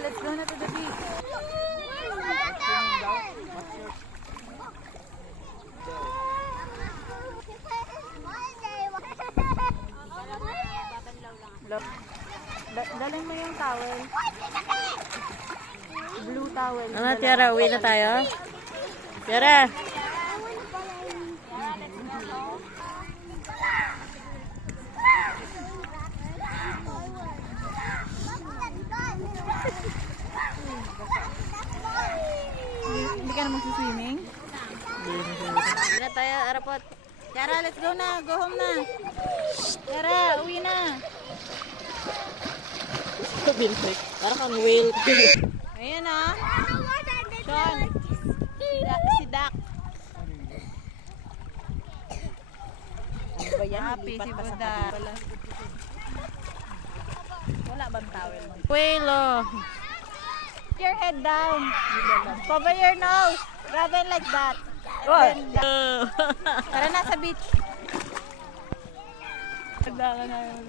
let's go na to the beach. Dalhin mo yung towel. Blue towel. Ano, Tiara, uwi na tayo? Tiara! Hindi ka na magsiswimming? Uwi na tayo, Arapot. Tiara, let's go na. Go home na. Tiara, uwi na. Parang kang whale. Ayan ah. Sean. Si Dak. Ano ba yan? Happy si Buda. Wala bang towel? Whale, oh. Keep your head down. Cover your nose. Grab it like that. What? Tara na sa beach. Tagdala na yun.